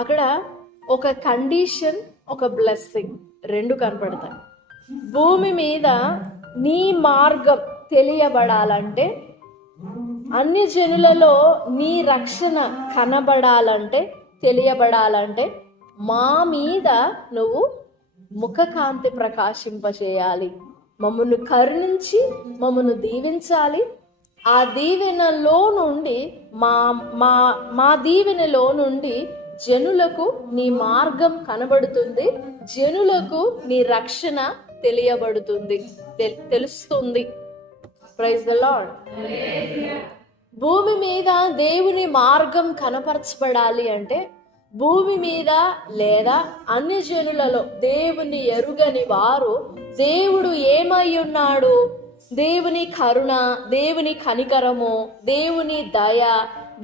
అక్కడ ఒక కండిషన్, ఒక బ్లెస్సింగ్ రెండు కనపడతాయి. భూమి మీద నీ మార్గం తెలియబడాలంటే, అన్ని జనులలో నీ రక్షణ కనబడాలంటే, తెలియబడాలంటే మా మీద నువ్వు ముఖకాంతి ప్రకాశింపచేయాలి. మమ్మల్ని కరుణించి మమ్మల్ని దీవించాలి. ఆ దీవెనలో నుండి మా దీవెనలో నుండి జనులకు నీ మార్గం కనబడుతుంది, జనులకు నీ రక్షణ తెలియబడుతుంది, తెలుస్తుంది. Praise the Lord. భూమి మీద దేవుని మార్గం కనపరచబడాలి అంటే, భూమి మీద లేదా అన్ని జనులలో దేవుని ఎరుగని వారు దేవుడు ఏమై ఉన్నాడు, దేవుని కరుణ, దేవుని కనికరము, దేవుని దయ,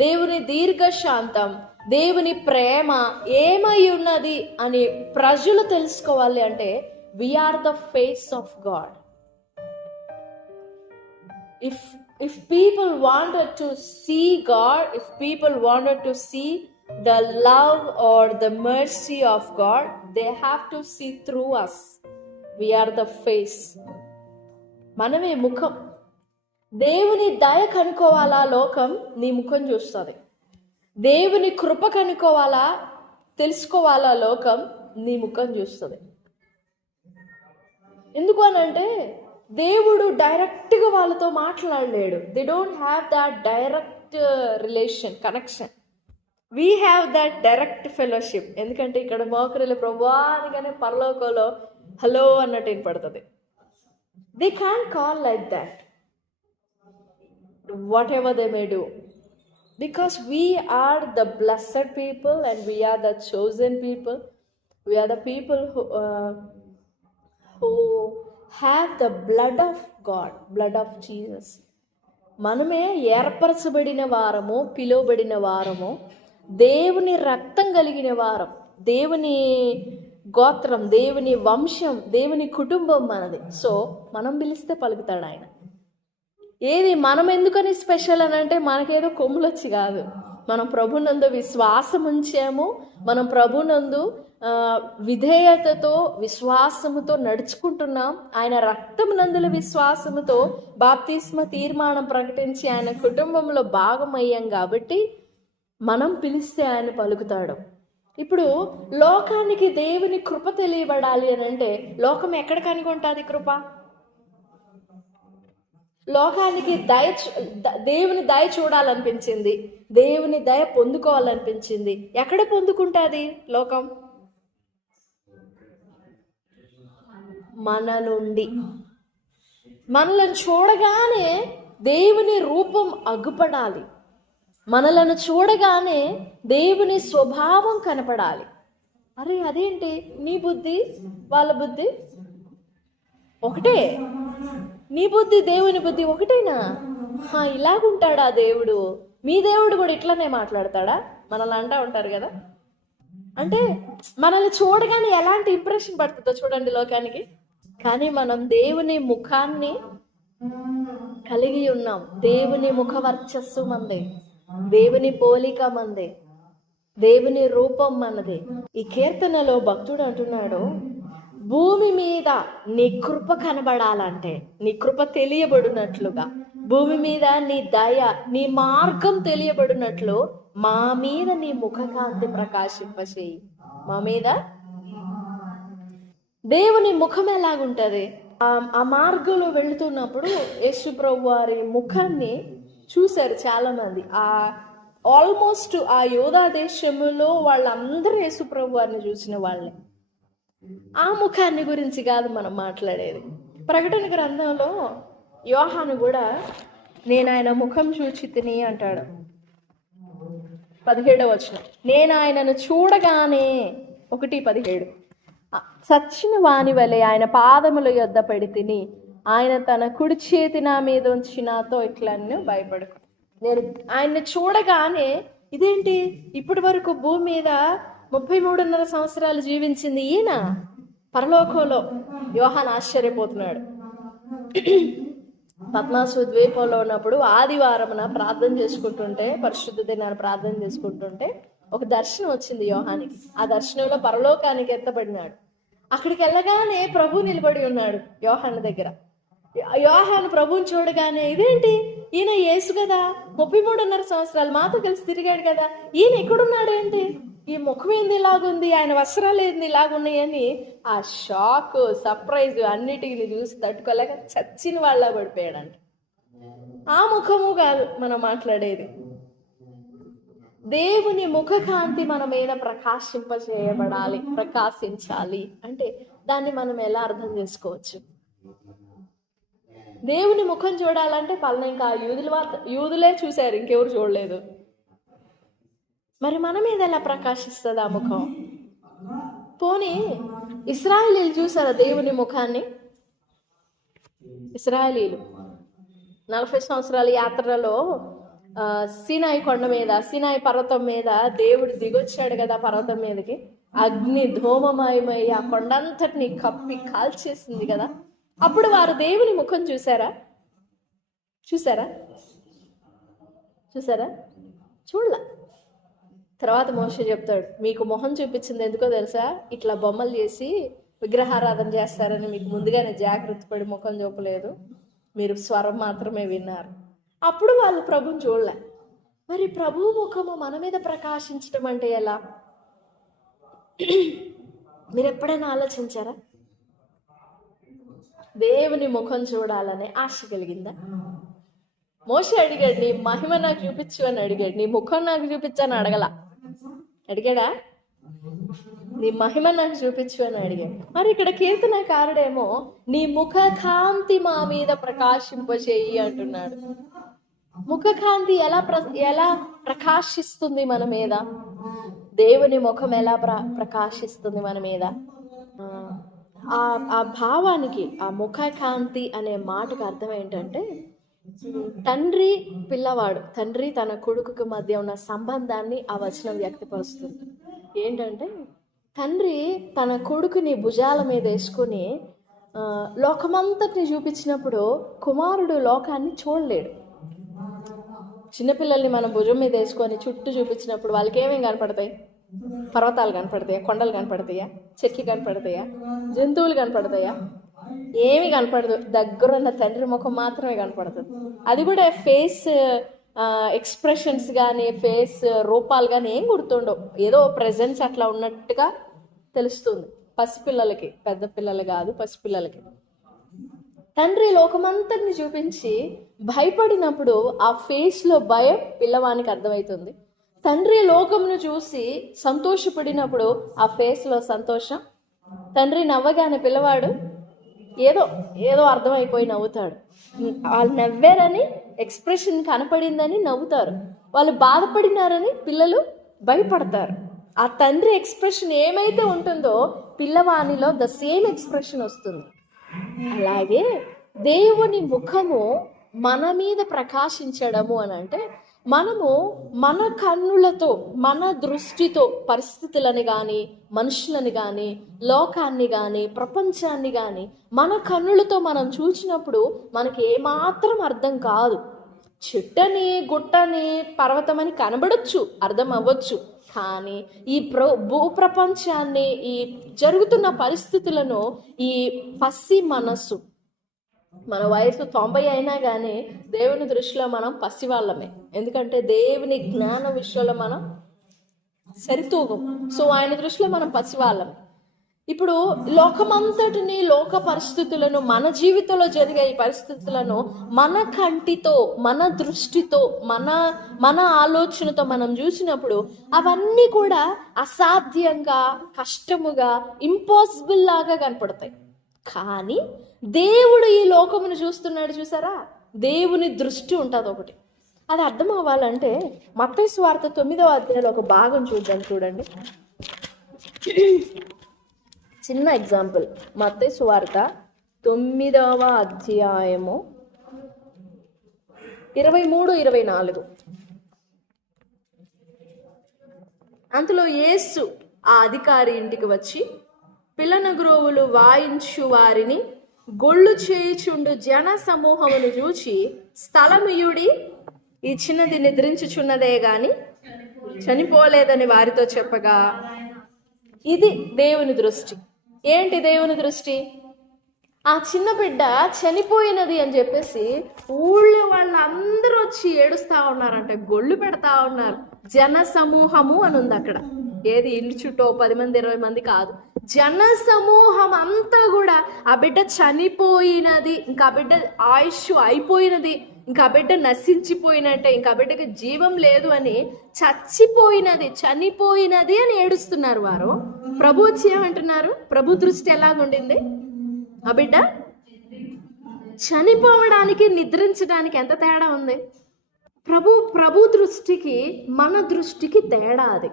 దేవుని దీర్ఘశాంతం, దేవుని ప్రేమ ఏమై ఉన్నది అని ప్రజలు తెలుసుకోవాలి అంటే, we are the face of God. If people wanted to see God, if people wanted to see the love or the mercy of God, they have to see through us. We are the face. మనమే ముఖం. దేవుని దయ కనుకోవాలా లోకం, నీ ముఖం చూస్తుంది. దేవుని కృప కనుకోవాలా, తెలుసుకోవాలా లోకం, నీ ముఖం చూస్తుంది. ఎందుకు అనంటే, దేవుడు డైరెక్ట్గా వాళ్ళతో మాట్లాడలేడు. They don't have that direct relation, connection. We have that direct fellowship. ఎందుకంటే ఇక్కడ మోకరిలో ప్రభువా అనగానే పరలోకంలో హలో అన్నట్టు వినపడుతుంది. They can call like that whatever they may do, because we are the blessed people and we are the chosen people. We are the people who have the blood of God, blood of Jesus. మనమే ఏర్పరచబడిన వారము, పిలువబడిన వారము, దేవుని రక్తం కలిగిన వారం, దేవుని గోత్రం, దేవుని వంశం, దేవుని కుటుంబం మనది. సో మనం పిలిస్తే పలుకుతాడు ఆయన. ఏది మనం ఎందుకని స్పెషల్ అని అంటే, మనకేదో కొమ్ములు వచ్చి కాదు, మనం ప్రభునందు విశ్వాసం ఉంచాము, మనం ప్రభునందు విధేయతతో విశ్వాసముతో నడుచుకుంటున్నాం. ఆయన రక్తమునందుల విశ్వాసముతో బాప్తిస్మ తీర్మానం ప్రకటించి ఆయన కుటుంబంలో భాగమయ్యాం కాబట్టి మనం పిలిస్తే ఆయన పలుకుతాడు. ఇప్పుడు లోకానికి దేవుని కృప తెలియబడాలి అని అంటే, లోకం ఎక్కడ కనుగొంటుంది కృప? లోకానికి దేవుని దయ చూడాలనిపించింది, దేవుని దయ పొందుకోవాలనిపించింది. ఎక్కడ పొందుకుంటుంది లోకం? మన నుండి. మనలను చూడగానే దేవుని రూపం అగ్గుపడాలి, మనలను చూడగానే దేవుని స్వభావం కనపడాలి. అరే అదేంటి, నీ బుద్ధి వాళ్ళ బుద్ధి ఒకటే, నీ బుద్ధి దేవుని బుద్ధి ఒకటేనా? ఇలాగుంటాడా దేవుడు? మీ దేవుడు కూడా ఇట్లనే మాట్లాడతాడా? మనల్ని అంటా ఉంటారు కదా. అంటే మనల్ని చూడగానే ఎలాంటి ఇంప్రెషన్ పడుతుందో చూడండి లోకానికి. కానీ మనం దేవుని ముఖాన్ని కలిగి ఉన్నాం. దేవుని ముఖ వర్చస్సు మందే, దేవుని పోలిక మందే, దేవుని రూపం మనదే. ఈ కీర్తనలో భక్తుడు అంటున్నాడు, భూమి మీద నీ కృప కనబడాలంటే, నీ కృప తెలియబడినట్లుగా, భూమి మీద నీ దయ, నీ మార్గం తెలియబడినట్లు మా మీద నీ ముఖకాంతి ప్రకాశింపచేయి. మా మీద దేవుని ముఖం ఎలాగుంటది? ఆ మార్గంలో వెళుతున్నప్పుడు యేసు ప్రభు వారి ముఖాన్ని చూశారు చాలా మంది. ఆల్మోస్ట్ ఆ యోధా దేశంలో వాళ్ళందరూ యేసు ప్రభు వారిని చూసిన వాళ్ళే. ఆ ముఖాన్ని గురించి కాదు మనం మాట్లాడేది. ప్రకటన గ్రంథంలో యోహాను కూడా నేను ఆయన ముఖం చూచి తిని అంటాడు. 17వ వచనం, నేను ఆయనను చూడగానే 1:17, చచ్చిన వాని వలె ఆయన పాదముల యొద్ద పడి తిని, ఆయన తన కుడి చేతి నా మీద ఉంచి నాతో ఇట్లా భయపడు. నేను ఆయన్ని చూడగానే, ఇదేంటి ఇప్పటి వరకు భూమి మీద 33.5 సంవత్సరాలు జీవించింది ఈయన, పరలోకంలో యోహాను ఆశ్చర్యపోతున్నాడు. పద్మాసు ద్వీపంలో ఉన్నప్పుడు ఆదివారమున ప్రార్థన చేసుకుంటుంటే, పరిశుద్ధ దినాన్ని ప్రార్థన చేసుకుంటుంటే ఒక దర్శనం వచ్చింది యోహానికి. ఆ దర్శనంలో పరలోకానికి ఎత్తబడినాడు. అక్కడికి వెళ్ళగానే ప్రభు నిలబడి ఉన్నాడు యోహాను దగ్గర. యోహాను ప్రభుని చూడగానే, ఇదేంటి ఈయన యేసు కదా, 33.5 సంవత్సరాలు మాతో కలిసి తిరిగాడు కదా, ఈయన ఎక్కడున్నాడేంటి, ఈ ముఖం ఏంది ఇలాగుంది, ఆయన వస్త్రాలు ఏంది ఇలాగున్నాయని ఆ షాక్, సర్ప్రైజ్ అన్నిటిని చూసి తట్టుకోలేక చచ్చిన వాళ్ళ పడిపోయాడంట. ఆ ముఖము కాదు మనం మాట్లాడేది. దేవుని ముఖకాంతి మన మీద ప్రకాశించాలి అంటే దాన్ని మనం ఎలా అర్థం చేసుకోవచ్చు? దేవుని ముఖం చూడాలంటే పలానా ఇంకా యూదులే చూశారు, ఇంకెవరు చూడలేదు. మరి మన మీద ఎలా ప్రకాశిస్తుంది ఆ ముఖం? పోనీ ఇశ్రాయేలీలు చూసారా దేవుని ముఖాన్ని? ఇశ్రాయేలీలు 40 సంవత్సరాల యాత్రలో సీనాయి కొండ మీద, సీనాయి పర్వతం మీద దేవుడు దిగొచ్చాడు కదా పర్వతం మీదకి. అగ్ని ధూమమయమై ఆ కొండంతటిని కప్పి కాల్చేసింది కదా. అప్పుడు వారు దేవుని ముఖం చూసారా? చూడలా. తర్వాత మోషే చెప్తాడు, మీకు మొహం చూపించింది ఎందుకో తెలుసా, ఇట్లా బొమ్మలు చేసి విగ్రహారాధన చేస్తారని మీకు ముందుగానే జాగ్రత్త పడి ముఖం చూపలేదు, మీరు స్వరం మాత్రమే విన్నారు. అప్పుడు వాళ్ళు ప్రభుని చూడలే. మరి ప్రభు ముఖము మన మీద ప్రకాశించడం అంటే ఎలా? మీరు ఎప్పుడైనా ఆలోచించారా? దేవుని ముఖం చూడాలనే ఆశ కలిగిందా? మోషే అడిగాడు, నీ మహిమ నాకు చూపించు అని అడిగాడు, నీ ముఖం నాకు చూపించని అడిగాడా? నీ మహిమ నాకు చూపించు అని అడిగాడు. మరి ఇక్కడ కీర్తనకారుడేమో నీ ముఖ కాంతి మా మీద ప్రకాశింపచేయి అంటున్నాడు. ముఖకాంతి ఎలా ప్రకాశిస్తుంది మన మీద? దేవుని ముఖం ఎలా ప్రకాశిస్తుంది మన మీద? ఆ భావానికి, ఆ ముఖకాంతి అనే మాటకు అర్థం ఏంటంటే, తండ్రి పిల్లవాడు, తండ్రి తన కొడుకుకి మధ్య ఉన్న సంబంధాన్ని ఆ వచనం వ్యక్తపరుస్తుంది. ఏంటంటే, తండ్రి తన కొడుకుని భుజాల మీద వేసుకుని లోకమంతటిని చూపించినప్పుడు కుమారుడు లోకాన్ని చూడలేడు. చిన్నపిల్లల్ని మనం భుజం మీద వేసుకొని చుట్టూ చూపించినప్పుడు వాళ్ళకి ఏమేమి కనపడతాయి? పర్వతాలు కనపడతాయా? కొండలు కనపడతాయా? చెట్లు కనపడతాయా? జంతువులు కనపడతాయా? ఏమి కనపడదు. దగ్గరున్న తండ్రి ముఖం మాత్రమే కనపడుతుంది. అది కూడా ఫేస్ ఎక్స్ప్రెషన్స్ కానీ, ఫేస్ రూపాలు కానీ ఏం గుర్తుండవు. ఏదో ప్రెజెన్స్ అట్లా ఉన్నట్టుగా తెలుస్తుంది పసిపిల్లలకి, పెద్ద పిల్లలు కాదు, పసిపిల్లలకి. తండ్రి లోకమంతటిని చూపించి భయపడినప్పుడు ఆ ఫేస్లో భయం పిల్లవానికి అర్థమవుతుంది. తండ్రి లోకమును చూసి సంతోషపడినప్పుడు ఆ ఫేస్లో సంతోషం. తండ్రి నవ్వగానే పిల్లవాడు ఏదో అర్థమైపోయి నవ్వుతాడు. వాళ్ళు నవ్వారని, ఎక్స్ప్రెషన్ కనపడిందని నవ్వుతారు. వాళ్ళు బాధపడినారని పిల్లలు భయపడతారు. ఆ తండ్రి ఎక్స్ప్రెషన్ ఏమైతే ఉంటుందో పిల్లవానిలో ద సేమ్ ఎక్స్ప్రెషన్ వస్తుంది. అలాగే దేవుని ముఖము మన మీద ప్రకాశించడము అని అంటే, మనము మన కన్నులతో, మన దృష్టితో పరిస్థితులను కానీ, మనుషులను కానీ, లోకాన్ని కానీ, ప్రపంచాన్ని కానీ మన కన్నులతో మనం చూసినప్పుడు మనకి ఏమాత్రం అర్థం కాదు. చెట్టని, గుట్టని, పర్వతమని కనబడచ్చు, అర్థం అవ్వచ్చు. కానీ ఈ భూప్రపంచాన్ని, ఈ జరుగుతున్న పరిస్థితులను ఈ పసి మనస్సు, మన వయసు 90 అయినా కానీ దేవుని దృష్టిలో మనం పసివాళ్ళమే. ఎందుకంటే దేవుని జ్ఞాన విషయంలో మనం సరితూగం. సో ఆయన దృష్టిలో మనం పసివాళ్ళమే. ఇప్పుడు లోకమంతటిని, లోక పరిస్థితులను, మన జీవితంలో జరిగే ఈ పరిస్థితులను మన కంటితో, మన దృష్టితో, మన ఆలోచనతో మనం చూసినప్పుడు అవన్నీ కూడా అసాధ్యంగా, కష్టముగా, ఇంపాసిబుల్ లాగా కనపడతాయి. కానీ దేవుడు ఈ లోకమును చూస్తున్నాడు, చూసారా? దేవుని దృష్టి ఉంటుంది ఒకటి. అది అర్థం అవ్వాలంటే మత్తయి సువార్త 9వ అధ్యాయంలో ఒక భాగం చూడండి. చిన్న ఎగ్జాంపుల్. మత్తయి సువార్త 9వ అధ్యాయము 23-24. అంతలో యేసు ఆ అధికారి ఇంటికి వచ్చి పిల్లనగ్రోవులు వాయించు వారిని, గొళ్ళు చేయుచుండు జన సమూహమును చూచి, స్థలమియుడి, ఈ చిన్నది నిద్రించుచున్నదే గాని చనిపోలేదని వారితో చెప్పగా, ఇది దేవుని దృష్టి. ఏంటి దేవుని దృష్టి? ఆ చిన్న బిడ్డ చనిపోయినది అని చెప్పేసి ఊళ్ళో వాళ్ళందరూ వచ్చి ఏడుస్తా ఉన్నారంటే, గొళ్ళు పెడతా ఉన్నారు. జన సమూహము అని ఉంది అక్కడ. ఏది ఇల్లు చుట్టూ 10 మంది 20 మంది కాదు, జన సమూహం అంతా కూడా ఆ బిడ్డ చనిపోయినది, ఇంకా ఆ బిడ్డ ఆయుష్ అయిపోయినది, ఇంకా ఆ బిడ్డ నశించిపోయినట్టే, ఇంకా ఆ బిడ్డకి జీవం లేదు అని, చనిపోయినది అని ఏడుస్తున్నారు వారు. ప్రభు వచ్చి ఏమంటున్నారు? ప్రభు దృష్టి ఎలాగుండింది? ఆ బిడ్డ చనిపోవడానికి నిద్రించడానికి ఎంత తేడా ఉంది? ప్రభు దృష్టికి మన దృష్టికి తేడా అది.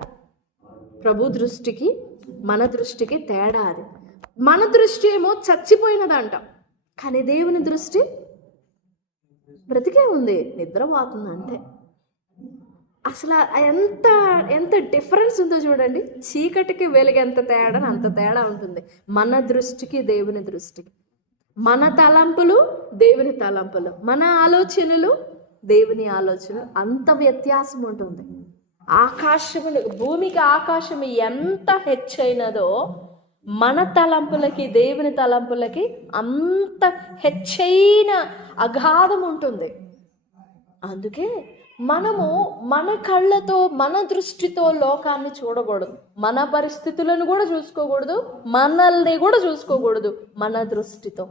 ప్రభు దృష్టికి మన దృష్టికి తేడా అది. మన దృష్టి ఏమో చచ్చిపోయినదంట, కానీ దేవుని దృష్టి బ్రతికే ఉంది, నిద్రపోతుంది అంతే. అసలు ఎంత డిఫరెన్స్ ఉందో చూడండి. చీకటికి వెలుగు ఎంత తేడా, అంత తేడా ఉంటుంది మన దృష్టికి దేవుని దృష్టికి. మన తలంపులు దేవుని తలంపులు, మన ఆలోచనలు దేవుని ఆలోచనలు, అంత వ్యత్యాసం ఉంటుంది. ఆకాశము, భూమికి ఆకాశం ఎంత హెచ్చైనదో మన తలంపులకి దేవుని తలంపులకి అంత హెచ్చైన అగాధం ఉంటుంది. అందుకే మనము మన కళ్ళతో మన దృష్టితో లోకాన్ని చూడకూడదు, మన పరిస్థితులను కూడా చూసుకోకూడదు, మనల్ని కూడా చూసుకోకూడదు. మన దృష్టితో,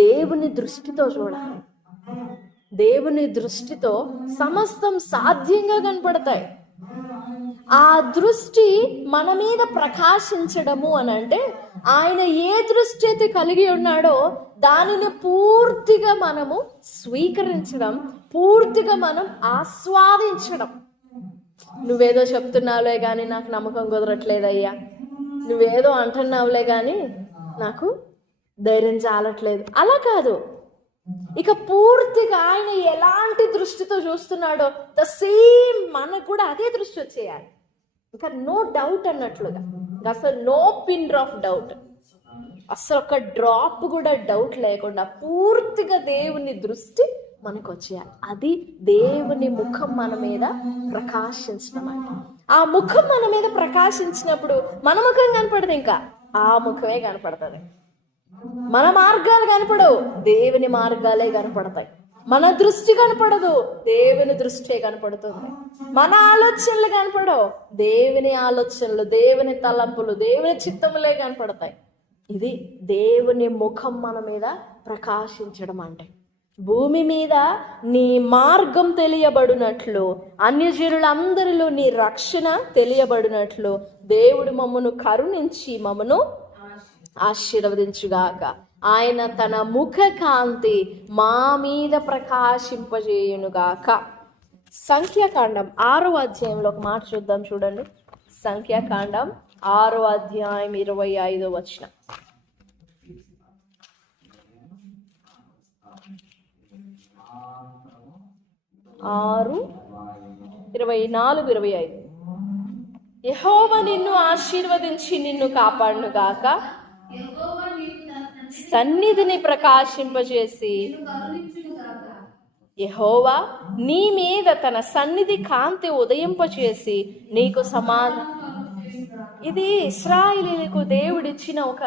దేవుని దృష్టితో చూడాలి. దేవుని దృష్టితో సమస్తం సాధ్యంగా కనపడతాయి. ఆ దృష్టి మన మీద ప్రకాశించడము అని అంటే, ఆయన ఏ దృష్టి అయితే కలిగి ఉన్నాడో దానిని పూర్తిగా మనము స్వీకరించడం, పూర్తిగా మనం ఆస్వాదించడం. నువ్వేదో చెప్తున్నావులే కానీ నాకు నమ్మకం కుదరట్లేదయ్యా, నువ్వేదో అంటున్నావులే కానీ నాకు ధైర్యం చాలట్లేదు, అలా కాదు. ఇక పూర్తిగా ఆయన ఎలాంటి దృష్టితో చూస్తున్నాడో ద సేమ్ మనకు కూడా అదే దృష్టి వచ్చేయాలి. ఇంకా నో డౌట్ అన్నట్లుగా, అసలు నో పిన్ డ్రాప్ డౌట్, అసలు ఒక డ్రాప్ కూడా డౌట్ లేకుండా పూర్తిగా దేవుని దృష్టి మనకు వచ్చేయాలి. అది దేవుని ముఖం మన మీద ప్రకాశించడం అంటే. ఆ ముఖం మన మీద ప్రకాశించినప్పుడు మన ముఖం కనపడదు, ఇంకా ఆ ముఖమే కనపడుతుంది. మన మార్గాలు కనపడవు, దేవుని మార్గాలే కనపడతాయి. మన దృష్టి కనపడదు, దేవుని దృష్టే కనపడుతుంది. మన ఆలోచనలు కనపడవు, దేవుని ఆలోచనలు, దేవుని తలంపులు, దేవుని చిత్తములే కనపడతాయి. ఇది దేవుని ముఖం మన మీద ప్రకాశించడం అంటే. భూమి మీద నీ మార్గం తెలియబడినట్లు, అన్యజనులందరిలో నీ రక్షణ తెలియబడినట్లు దేవుడు మమ్మను కరుణించి మమ్మను ఆశీర్వదించుగాక. ఆయన తన ముఖ కాంతి మా మీద ప్రకాశింపజేయునుగాక. సంఖ్యాకాండం 6వ అధ్యాయంలో ఒక మాట చూద్దాం, చూడండి. సంఖ్యాకాండం 6వ అధ్యాయం 25వ వచనం. 6:24-25. యెహోవా నిన్ను ఆశీర్వదించి నిన్ను కాపాడునుగాక, సన్నిధిని ప్రకాశింపజేసి యెహోవా నీ మీద తన సన్నిధి కాంతి ఉదయింపచేసి నీకు సమాధానం. ఇది ఇశ్రాయేలీయులకు దేవుడిచ్చిన ఒక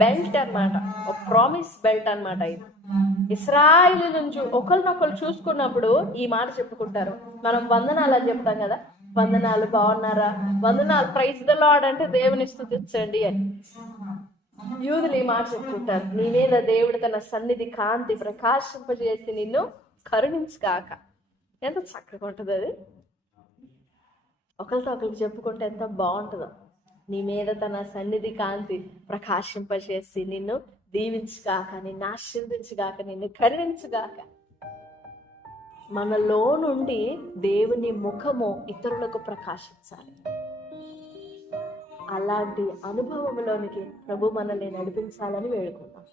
బెల్ట్ అన్నమాట, ఒక ప్రామిస్ బెల్ట్ అన్నమాట. ఇది ఇశ్రాయేలీయులను ఒకరినొకరు చూసుకున్నప్పుడు ఈ మాట చెప్పుకుంటారు. మనం వందనాలు అని చెప్తాం కదా, వందనాలు బాగున్నారా, వందనాలు ప్రైజ్ ద లార్డ్ అంటే దేవుని స్తుతించండి అని. యూదులు ఈ మాట చెప్పుకుంటారు, నీ మీద దేవుడు తన సన్నిధి కాంతి ప్రకాశింపజేసి నిన్ను కరుణించుగాక. ఎంత చక్కగా ఉంటుంది అది. ఒకరితో ఒకరికి చెప్పుకుంటే ఎంత బాగుంటుందో. నీ మీద తన సన్నిధి కాంతి ప్రకాశింపజేసి నిన్ను దీవించుగాక, నిన్ను ఆశీర్వదించుగాక, నిన్ను కరుణించుగాక. మనలో నుండి దేవుని ముఖము ఇతరులకు ప్రకాశించాలి. అలాంటి అనుభవంలోనికి ప్రభు మనల్ని నడిపించాలని వేడుకుందాం.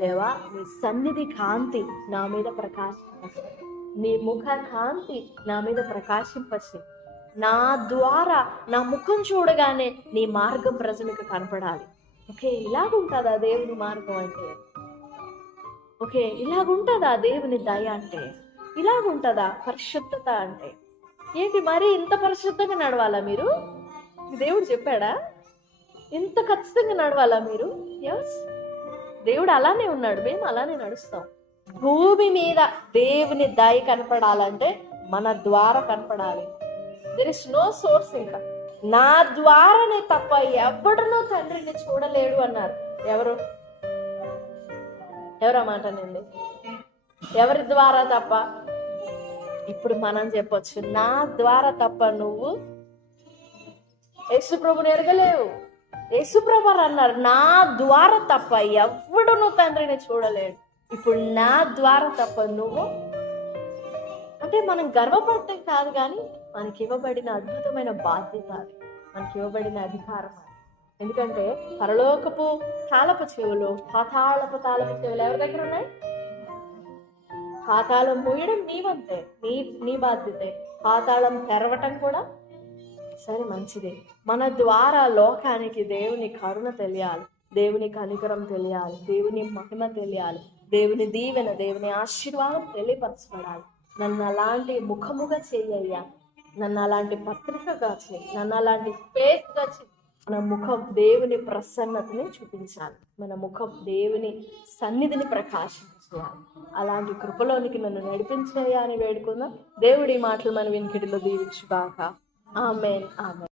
దేవా, నీ సన్నిధి కాంతి నా మీద ప్రకాశింపచే, నీ ముఖ కాంతి నా మీద ప్రకాశింపచే. నా ద్వారా నా ముఖం చూడగానే నీ మార్గం ప్రజలకు కనపడాలి. ఓకే, ఇలాగుంటుందా దేవుని మార్గం అంటే? ఓకే, ఇలాగుంటుందా దేవుని దయ అంటే? ఇలాగుంటుందా పరిశుద్ధత అంటే? ఏంటి మరి ఇంత పరిశుద్ధంగా నడవాలా మీరు? దేవుడు చెప్పాడా? ఇంత ఖచ్చితంగా నడవాలా మీరు? ఎస్, దేవుడు అలానే ఉన్నాడు, మేము అలానే నడుస్తాం. భూమి మీద దేవుని దయ కనపడాలంటే మన ద్వారా కనపడాలి. There is no source. ఇంకా నా ద్వారానే తప్ప ఎవడనో తండ్రిని చూడలేడు అన్నారు. ఎవరు ఆ మాట నింది? ఎవరి ద్వారా తప్ప? ఇప్పుడు మనం చెప్పొచ్చు, నా ద్వారా తప్ప నువ్వు యేసుప్రభుని ఎరగలేవు. యేసుప్రభు అన్నారు, నా ద్వారా తప్ప ఎవడును తండ్రిని చూడలేడు. ఇప్పుడు నా ద్వారా తప్ప నువ్వు అంటే మనం గర్వపడటం కాదు, కానీ మనకి ఇవ్వబడిన అద్భుతమైన బాధ్యత అది, మనకి ఇవ్వబడిన అధికారం అది. ఎందుకంటే పరలోకపు తాళపు చెవులు, పాతాళపు తాళపు చెవులు ఎవరి దగ్గర ఉన్నాయి? పాతాళం మూయడం నీ వంతే, నీ బాధ్యతే. పాతాళం తెరవటం కూడా సరే, మంచిదే. మన ద్వారా లోకానికి దేవుని కరుణ తెలియాలి, దేవుని కనికరం తెలియాలి, దేవుని మహిమ తెలియాలి, దేవుని దీవెన, దేవుని ఆశీర్వాదం తెలియపరచబడాలి. నన్ను అలాంటి ముఖముగా చెయ్యయ్యా, నన్ను అలాంటి పత్రికగా చేయి, నన్ను అలాంటి ఫేస్గా చేయి. మన ముఖం దేవుని ప్రసన్నతని చూపించాలి, మన ముఖం దేవుని సన్నిధిని ప్రకాశించాలి. అలాంటి కృపలోనికి నన్ను నడిపించయ్యా అని వేడుకుందాం. దేవుడి మాటలు మన వినికిడిలో దీవించుగాక. ఆమేన్, ఆమేన్.